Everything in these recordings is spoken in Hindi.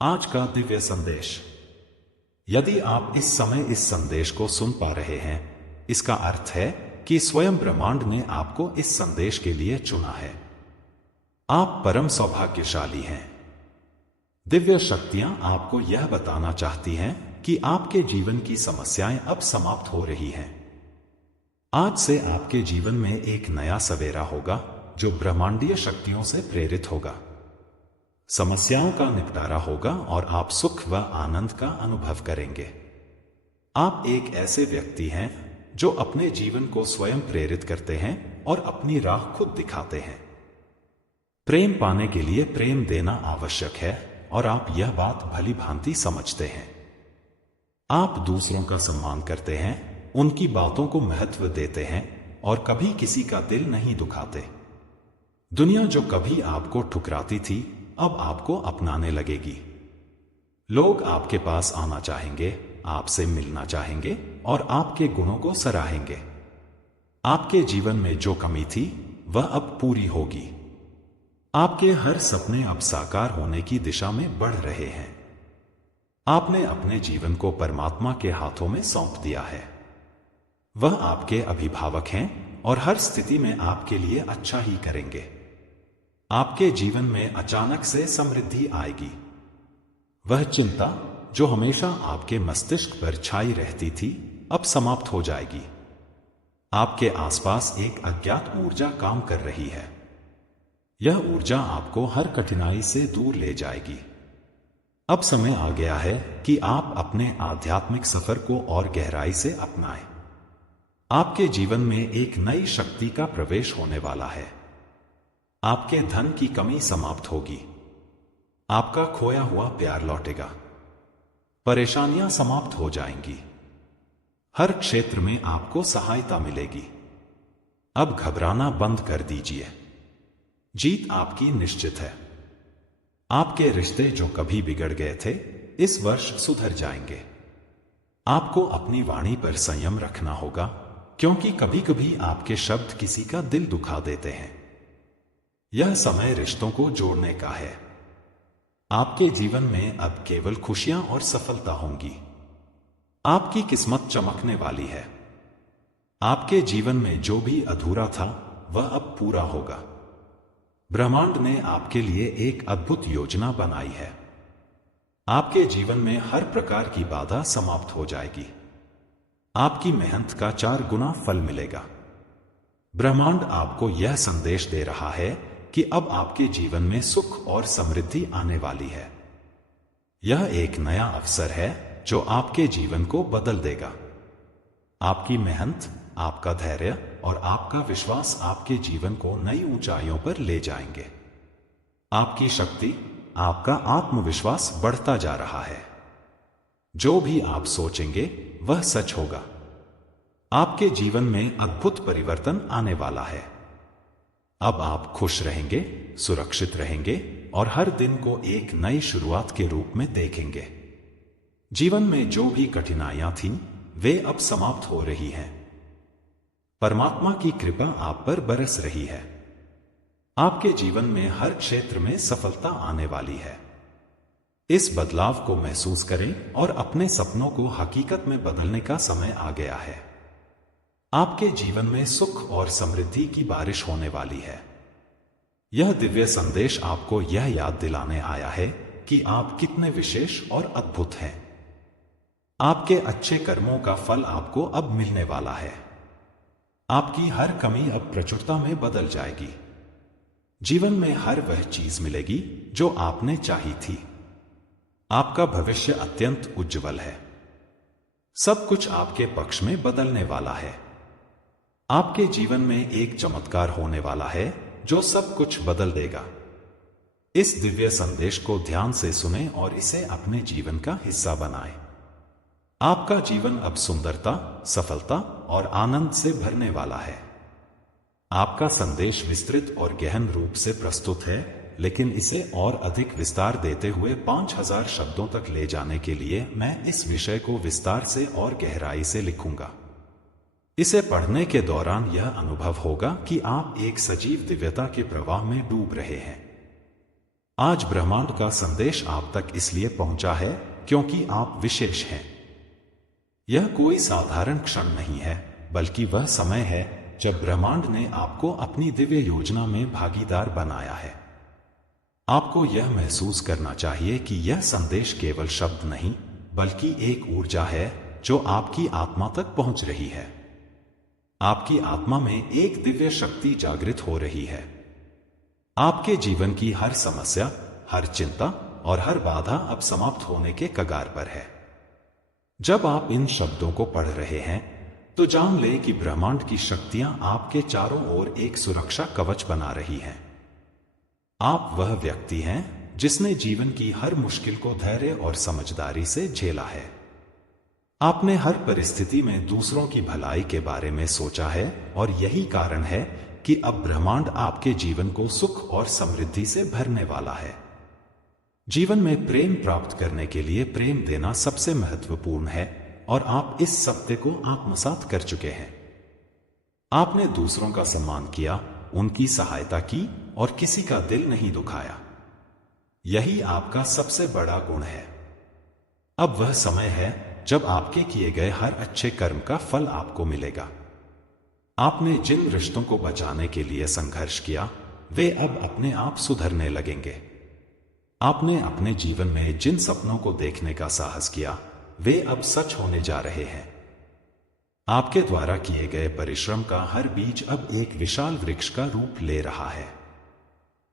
आज का दिव्य संदेश। यदि आप इस समय इस संदेश को सुन पा रहे हैं, इसका अर्थ है कि स्वयं ब्रह्मांड ने आपको इस संदेश के लिए चुना है। आप परम सौभाग्यशाली हैं। दिव्य शक्तियां आपको यह बताना चाहती हैं कि आपके जीवन की समस्याएं अब समाप्त हो रही हैं। आज से आपके जीवन में एक नया सवेरा होगा जो ब्रह्मांडीय शक्तियों से प्रेरित होगा। समस्याओं का निपटारा होगा और आप सुख व आनंद का अनुभव करेंगे। आप एक ऐसे व्यक्ति हैं जो अपने जीवन को स्वयं प्रेरित करते हैं और अपनी राह खुद दिखाते हैं। प्रेम पाने के लिए प्रेम देना आवश्यक है और आप यह बात भली भांति समझते हैं। आप दूसरों का सम्मान करते हैं, उनकी बातों को महत्व देते हैं और कभी किसी का दिल नहीं दुखाते। दुनिया जो कभी आपको ठुकराती थी, अब आपको अपनाने लगेगी। लोग आपके पास आना चाहेंगे, आपसे मिलना चाहेंगे और आपके गुणों को सराहेंगे। आपके जीवन में जो कमी थी वह अब पूरी होगी। आपके हर सपने अब साकार होने की दिशा में बढ़ रहे हैं। आपने अपने जीवन को परमात्मा के हाथों में सौंप दिया है। वह आपके अभिभावक हैं और हर स्थिति में आपके लिए अच्छा ही करेंगे। आपके जीवन में अचानक से समृद्धि आएगी। वह चिंता जो हमेशा आपके मस्तिष्क पर छाई रहती थी, अब समाप्त हो जाएगी। आपके आसपास एक अज्ञात ऊर्जा काम कर रही है। यह ऊर्जा आपको हर कठिनाई से दूर ले जाएगी। अब समय आ गया है कि आप अपने आध्यात्मिक सफर को और गहराई से अपनाएं। आपके जीवन में एक नई शक्ति का प्रवेश होने वाला है। आपके धन की कमी समाप्त होगी। आपका खोया हुआ प्यार लौटेगा। परेशानियां समाप्त हो जाएंगी। हर क्षेत्र में आपको सहायता मिलेगी। अब घबराना बंद कर दीजिए। जीत आपकी निश्चित है। आपके रिश्ते जो कभी बिगड़ गए थे, इस वर्ष सुधर जाएंगे। आपको अपनी वाणी पर संयम रखना होगा, क्योंकि कभी कभी आपके शब्द किसी का दिल दुखा देते हैं। यह समय रिश्तों को जोड़ने का है। आपके जीवन में अब केवल खुशियां और सफलता होंगी। आपकी किस्मत चमकने वाली है। आपके जीवन में जो भी अधूरा था, वह अब पूरा होगा। ब्रह्मांड ने आपके लिए एक अद्भुत योजना बनाई है। आपके जीवन में हर प्रकार की बाधा समाप्त हो जाएगी। आपकी मेहनत का 4 गुना फल मिलेगा। ब्रह्मांड आपको यह संदेश दे रहा है कि अब आपके जीवन में सुख और समृद्धि आने वाली है। यह एक नया अवसर है जो आपके जीवन को बदल देगा। आपकी मेहनत, आपका धैर्य और आपका विश्वास आपके जीवन को नई ऊंचाइयों पर ले जाएंगे। आपकी शक्ति, आपका आत्मविश्वास बढ़ता जा रहा है। जो भी आप सोचेंगे वह सच होगा। आपके जीवन में अद्भुत परिवर्तन आने वाला है। अब आप खुश रहेंगे, सुरक्षित रहेंगे और हर दिन को एक नई शुरुआत के रूप में देखेंगे। जीवन में जो भी कठिनाइयां थीं, वे अब समाप्त हो रही हैं। परमात्मा की कृपा आप पर बरस रही है। आपके जीवन में हर क्षेत्र में सफलता आने वाली है। इस बदलाव को महसूस करें और अपने सपनों को हकीकत में बदलने का समय आ गया है। आपके जीवन में सुख और समृद्धि की बारिश होने वाली है। यह दिव्य संदेश आपको यह याद दिलाने आया है कि आप कितने विशेष और अद्भुत हैं। आपके अच्छे कर्मों का फल आपको अब मिलने वाला है। आपकी हर कमी अब प्रचुरता में बदल जाएगी। जीवन में हर वह चीज मिलेगी जो आपने चाही थी। आपका भविष्य अत्यंत उज्जवल है। सब कुछ आपके पक्ष में बदलने वाला है। आपके जीवन में एक चमत्कार होने वाला है जो सब कुछ बदल देगा। इस दिव्य संदेश को ध्यान से सुनें और इसे अपने जीवन का हिस्सा बनाएं। आपका जीवन अब सुंदरता, सफलता और आनंद से भरने वाला है। आपका संदेश विस्तृत और गहन रूप से प्रस्तुत है, लेकिन इसे और अधिक विस्तार देते हुए 5000 शब्दों तक ले जाने के लिए मैं इस विषय को विस्तार से और गहराई से लिखूंगा। इसे पढ़ने के दौरान यह अनुभव होगा कि आप एक सजीव दिव्यता के प्रवाह में डूब रहे हैं। आज ब्रह्मांड का संदेश आप तक इसलिए पहुंचा है क्योंकि आप विशेष हैं। यह कोई साधारण क्षण नहीं है, बल्कि वह समय है जब ब्रह्मांड ने आपको अपनी दिव्य योजना में भागीदार बनाया है। आपको यह महसूस करना चाहिए कि यह संदेश केवल शब्द नहीं, बल्कि एक ऊर्जा है जो आपकी आत्मा तक पहुंच रही है। आपकी आत्मा में एक दिव्य शक्ति जागृत हो रही है। आपके जीवन की हर समस्या, हर चिंता और हर बाधा अब समाप्त होने के कगार पर है। जब आप इन शब्दों को पढ़ रहे हैं तो जान ले कि ब्रह्मांड की शक्तियां आपके चारों ओर एक सुरक्षा कवच बना रही हैं। आप वह व्यक्ति हैं जिसने जीवन की हर मुश्किल को धैर्य और समझदारी से झेला है। आपने हर परिस्थिति में दूसरों की भलाई के बारे में सोचा है और यही कारण है कि अब ब्रह्मांड आपके जीवन को सुख और समृद्धि से भरने वाला है। जीवन में प्रेम प्राप्त करने के लिए प्रेम देना सबसे महत्वपूर्ण है और आप इस सत्य को आत्मसात कर चुके हैं। आपने दूसरों का सम्मान किया, उनकी सहायता की और किसी का दिल नहीं दुखाया। यही आपका सबसे बड़ा गुण है। अब वह समय है जब आपके किए गए हर अच्छे कर्म का फल आपको मिलेगा। आपने जिन रिश्तों को बचाने के लिए संघर्ष किया, वे अब अपने आप सुधरने लगेंगे। आपने अपने जीवन में जिन सपनों को देखने का साहस किया, वे अब सच होने जा रहे हैं। आपके द्वारा किए गए परिश्रम का हर बीज अब एक विशाल वृक्ष का रूप ले रहा है।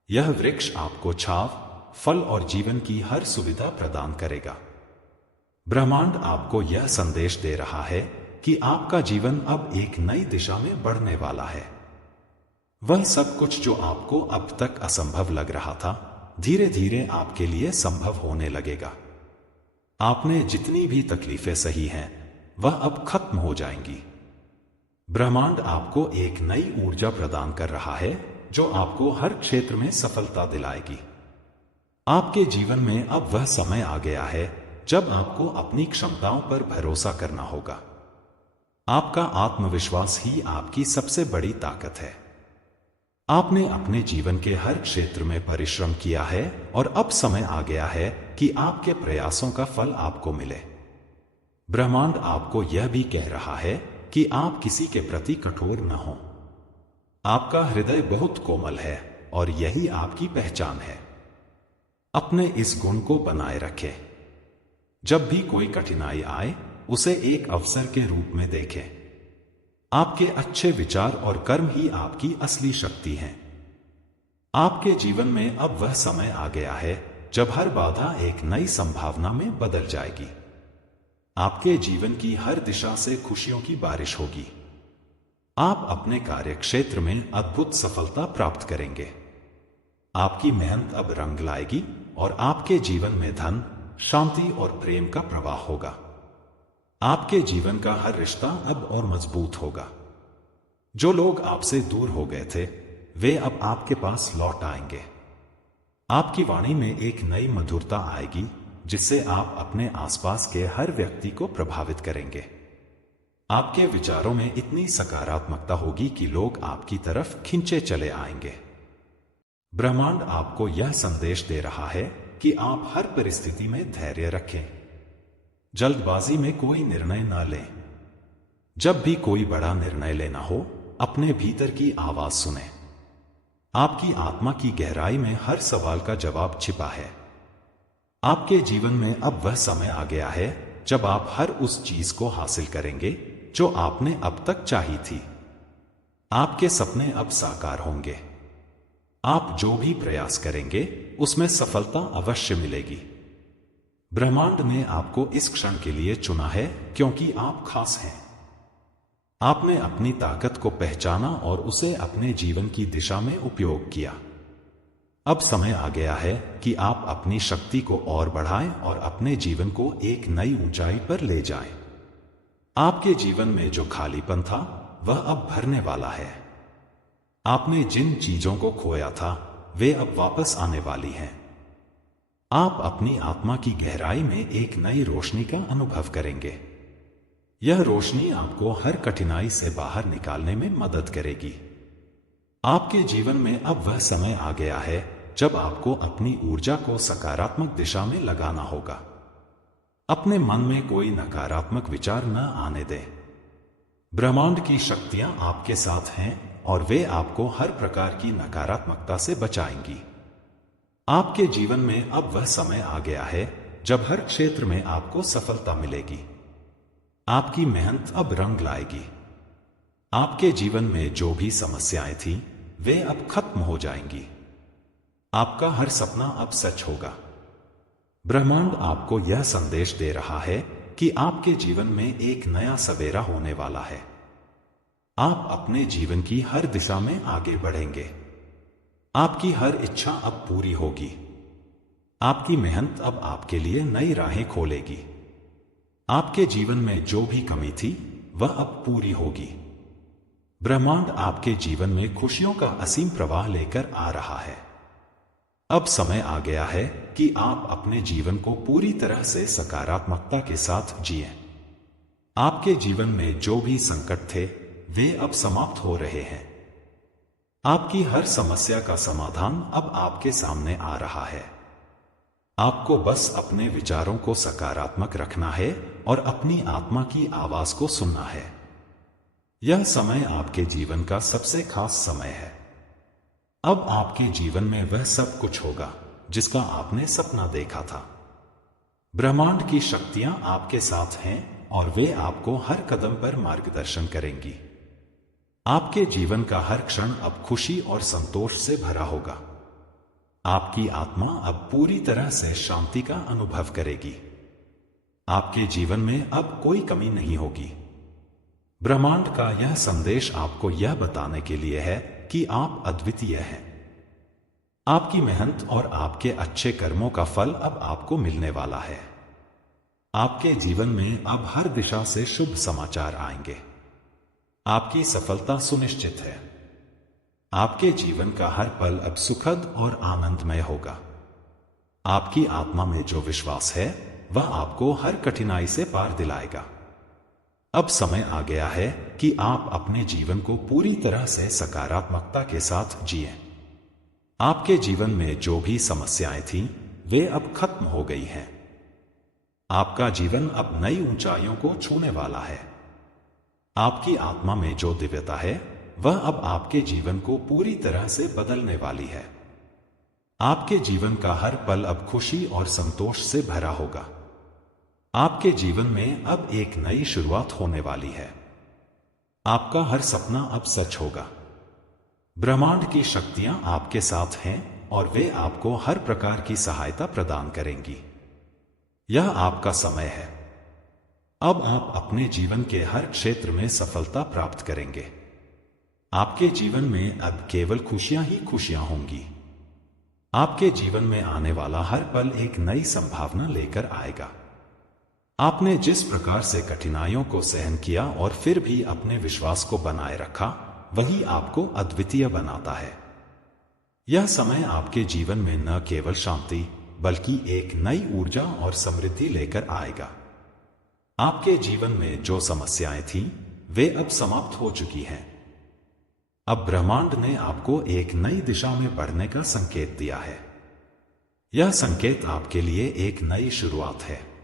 यह वृक्ष आपको छाव, फल और जीवन की हर सुविधा प्रदान करेगा। ब्रह्मांड आपको यह संदेश दे रहा है कि आपका जीवन अब एक नई दिशा में बढ़ने वाला है। वह सब कुछ जो आपको अब तक असंभव लग रहा था, धीरे धीरे आपके लिए संभव होने लगेगा। आपने जितनी भी तकलीफें सही हैं, वह अब खत्म हो जाएंगी। ब्रह्मांड आपको एक नई ऊर्जा प्रदान कर रहा है जो आपको हर क्षेत्र में सफलता दिलाएगी। आपके जीवन में अब वह समय आ गया है जब आपको अपनी क्षमताओं पर भरोसा करना होगा। आपका आत्मविश्वास ही आपकी सबसे बड़ी ताकत है। आपने अपने जीवन के हर क्षेत्र में परिश्रम किया है और अब समय आ गया है कि आपके प्रयासों का फल आपको मिले। ब्रह्मांड आपको यह भी कह रहा है कि आप किसी के प्रति कठोर न हो। आपका हृदय बहुत कोमल है और यही आपकी पहचान है। अपने इस गुण को बनाए रखें। जब भी कोई कठिनाई आए, उसे एक अवसर के रूप में देखें। आपके अच्छे विचार और कर्म ही आपकी असली शक्ति हैं। आपके जीवन में अब वह समय आ गया है जब हर बाधा एक नई संभावना में बदल जाएगी। आपके जीवन की हर दिशा से खुशियों की बारिश होगी। आप अपने कार्य क्षेत्र में अद्भुत सफलता प्राप्त करेंगे। आपकी मेहनत अब रंग लाएगी और आपके जीवन में धन, शांति और प्रेम का प्रवाह होगा। आपके जीवन का हर रिश्ता अब और मजबूत होगा। जो लोग आपसे दूर हो गए थे, वे अब आपके पास लौट आएंगे। आपकी वाणी में एक नई मधुरता आएगी जिससे आप अपने आसपास के हर व्यक्ति को प्रभावित करेंगे। आपके विचारों में इतनी सकारात्मकता होगी कि लोग आपकी तरफ खींचे चले आएंगे। ब्रह्मांड आपको यह संदेश दे रहा है कि आप हर परिस्थिति में धैर्य रखें। जल्दबाजी में कोई निर्णय न लें। जब भी कोई बड़ा निर्णय लेना हो, अपने भीतर की आवाज सुनें। आपकी आत्मा की गहराई में हर सवाल का जवाब छिपा है। आपके जीवन में अब वह समय आ गया है जब आप हर उस चीज को हासिल करेंगे जो आपने अब तक चाही थी। आपके सपने अब साकार होंगे। आप जो भी प्रयास करेंगे, उसमें सफलता अवश्य मिलेगी। ब्रह्मांड ने आपको इस क्षण के लिए चुना है क्योंकि आप खास हैं। आपने अपनी ताकत को पहचाना और उसे अपने जीवन की दिशा में उपयोग किया। अब समय आ गया है कि आप अपनी शक्ति को और बढ़ाएं और अपने जीवन को एक नई ऊंचाई पर ले जाएं। आपके जीवन में जो खालीपन था, वह अब भरने वाला है। आपने जिन चीजों को खोया था, वे अब वापस आने वाली हैं। आप अपनी आत्मा की गहराई में एक नई रोशनी का अनुभव करेंगे। यह रोशनी आपको हर कठिनाई से बाहर निकालने में मदद करेगी। आपके जीवन में अब वह समय आ गया है जब आपको अपनी ऊर्जा को सकारात्मक दिशा में लगाना होगा। अपने मन में कोई नकारात्मक विचार न आने दें। ब्रह्मांड की शक्तियां आपके साथ हैं और वे आपको हर प्रकार की नकारात्मकता से बचाएंगी। आपके जीवन में अब वह समय आ गया है जब हर क्षेत्र में आपको सफलता मिलेगी। आपकी मेहनत अब रंग लाएगी। आपके जीवन में जो भी समस्याएं थीं, वे अब खत्म हो जाएंगी। आपका हर सपना अब सच होगा। ब्रह्मांड आपको यह संदेश दे रहा है कि आपके जीवन में एक नया सवेरा होने वाला है। आप अपने जीवन की हर दिशा में आगे बढ़ेंगे। आपकी हर इच्छा अब पूरी होगी। आपकी मेहनत अब आपके लिए नई राहें खोलेगी। आपके जीवन में जो भी कमी थी, वह अब पूरी होगी। ब्रह्मांड आपके जीवन में खुशियों का असीम प्रवाह लेकर आ रहा है। अब समय आ गया है कि आप अपने जीवन को पूरी तरह से सकारात्मकता के साथ जिएं। आपके जीवन में जो भी संकट थे, वे अब समाप्त हो रहे हैं। आपकी हर समस्या का समाधान अब आपके सामने आ रहा है। आपको बस अपने विचारों को सकारात्मक रखना है और अपनी आत्मा की आवाज को सुनना है। यह समय आपके जीवन का सबसे खास समय है। अब आपके जीवन में वह सब कुछ होगा जिसका आपने सपना देखा था। ब्रह्मांड की शक्तियां आपके साथ हैं और वे आपको हर कदम पर मार्गदर्शन करेंगी। आपके जीवन का हर क्षण अब खुशी और संतोष से भरा होगा। आपकी आत्मा अब पूरी तरह से शांति का अनुभव करेगी। आपके जीवन में अब कोई कमी नहीं होगी। ब्रह्मांड का यह संदेश आपको यह बताने के लिए है कि आप अद्वितीय हैं। आपकी मेहनत और आपके अच्छे कर्मों का फल अब आपको मिलने वाला है। आपके जीवन में अब हर दिशा से शुभ समाचार आएंगे। आपकी सफलता सुनिश्चित है। आपके जीवन का हर पल अब सुखद और आनंदमय होगा। आपकी आत्मा में जो विश्वास है, वह आपको हर कठिनाई से पार दिलाएगा। अब समय आ गया है कि आप अपने जीवन को पूरी तरह से सकारात्मकता के साथ जिएं। आपके जीवन में जो भी समस्याएं थीं, वे अब खत्म हो गई हैं। आपका जीवन अब नई ऊंचाइयों को छूने वाला है। आपकी आत्मा में जो दिव्यता है, वह अब आपके जीवन को पूरी तरह से बदलने वाली है। आपके जीवन का हर पल अब खुशी और संतोष से भरा होगा। आपके जीवन में अब एक नई शुरुआत होने वाली है। आपका हर सपना अब सच होगा। ब्रह्मांड की शक्तियां आपके साथ हैं और वे आपको हर प्रकार की सहायता प्रदान करेंगी। यह आपका समय है। अब आप अपने जीवन के हर क्षेत्र में सफलता प्राप्त करेंगे। आपके जीवन में अब केवल खुशियां ही खुशियां होंगी। आपके जीवन में आने वाला हर पल एक नई संभावना लेकर आएगा। आपने जिस प्रकार से कठिनाइयों को सहन किया और फिर भी अपने विश्वास को बनाए रखा, वही आपको अद्वितीय बनाता है। यह समय आपके जीवन में न केवल शांति, बल्कि एक नई ऊर्जा और समृद्धि लेकर आएगा। आपके जीवन में जो समस्याएं थीं, वे अब समाप्त हो चुकी हैं। अब ब्रह्मांड ने आपको एक नई दिशा में बढ़ने का संकेत दिया है। यह संकेत आपके लिए एक नई शुरुआत है।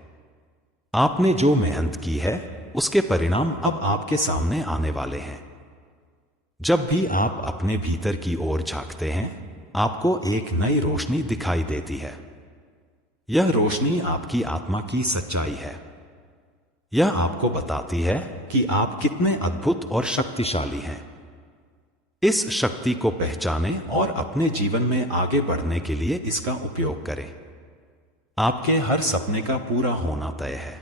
आपने जो मेहनत की है, उसके परिणाम अब आपके सामने आने वाले हैं। जब भी आप अपने भीतर की ओर झांकते हैं, आपको एक नई रोशनी दिखाई देती है। यह रोशनी आपकी आत्मा की सच्चाई है। यह आपको बताती है कि आप कितने अद्भुत और शक्तिशाली हैं। इस शक्ति को पहचानें और अपने जीवन में आगे बढ़ने के लिए इसका उपयोग करें। आपके हर सपने का पूरा होना तय है।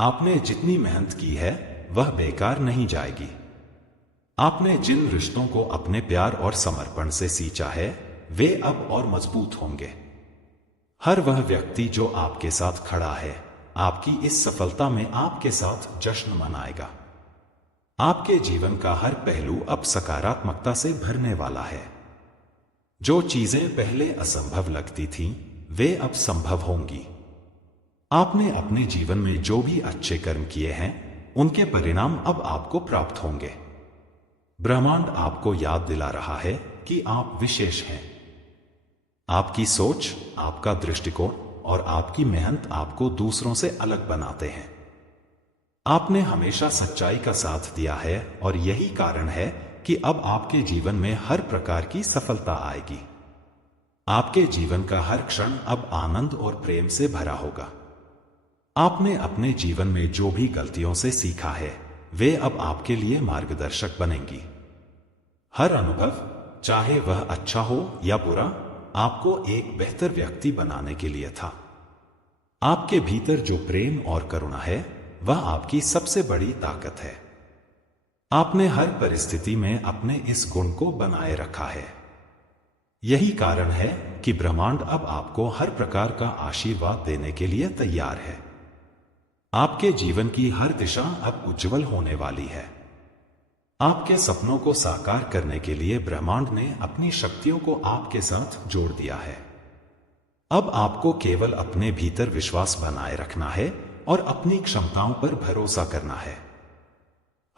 आपने जितनी मेहनत की है, वह बेकार नहीं जाएगी। आपने जिन रिश्तों को अपने प्यार और समर्पण से सींचा है, वे अब और मजबूत होंगे। हर वह व्यक्ति जो आपके साथ खड़ा है, आपकी इस सफलता में आपके साथ जश्न मनाएगा। आपके जीवन का हर पहलू अब सकारात्मकता से भरने वाला है। जो चीजें पहले असंभव लगती थीं, वे अब संभव होंगी। आपने अपने जीवन में जो भी अच्छे कर्म किए हैं, उनके परिणाम अब आपको प्राप्त होंगे। ब्रह्मांड आपको याद दिला रहा है कि आप विशेष हैं। आपकी सोच, आपका दृष्टिकोण और आपकी मेहनत आपको दूसरों से अलग बनाते हैं। आपने हमेशा सच्चाई का साथ दिया है और यही कारण है कि अब आपके जीवन में हर प्रकार की सफलता आएगी। आपके जीवन का हर क्षण अब आनंद और प्रेम से भरा होगा। आपने अपने जीवन में जो भी गलतियों से सीखा है, वे अब आपके लिए मार्गदर्शक बनेंगी। हर अनुभव, चाहे वह अच्छा हो या बुरा, आपको एक बेहतर व्यक्ति बनाने के लिए था। आपके भीतर जो प्रेम और करुणा है, वह आपकी सबसे बड़ी ताकत है। आपने हर परिस्थिति में अपने इस गुण को बनाए रखा है। यही कारण है कि ब्रह्मांड अब आपको हर प्रकार का आशीर्वाद देने के लिए तैयार है। आपके जीवन की हर दिशा अब उज्जवल होने वाली है। आपके सपनों को साकार करने के लिए ब्रह्मांड ने अपनी शक्तियों को आपके साथ जोड़ दिया है। अब आपको केवल अपने भीतर विश्वास बनाए रखना है और अपनी क्षमताओं पर भरोसा करना है।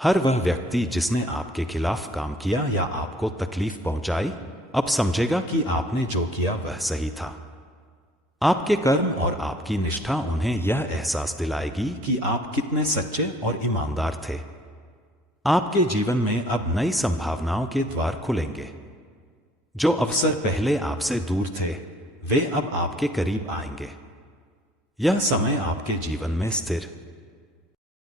हर वह व्यक्ति जिसने आपके खिलाफ काम किया या आपको तकलीफ पहुंचाई, अब समझेगा कि आपने जो किया वह सही था। आपके कर्म और आपकी निष्ठा उन्हें यह एहसास दिलाएगी कि आप कितने सच्चे और ईमानदार थे। आपके जीवन में अब नई संभावनाओं के द्वार खुलेंगे। जो अवसर पहले आपसे दूर थे, वे अब आपके करीब आएंगे। यह समय आपके जीवन में स्थिर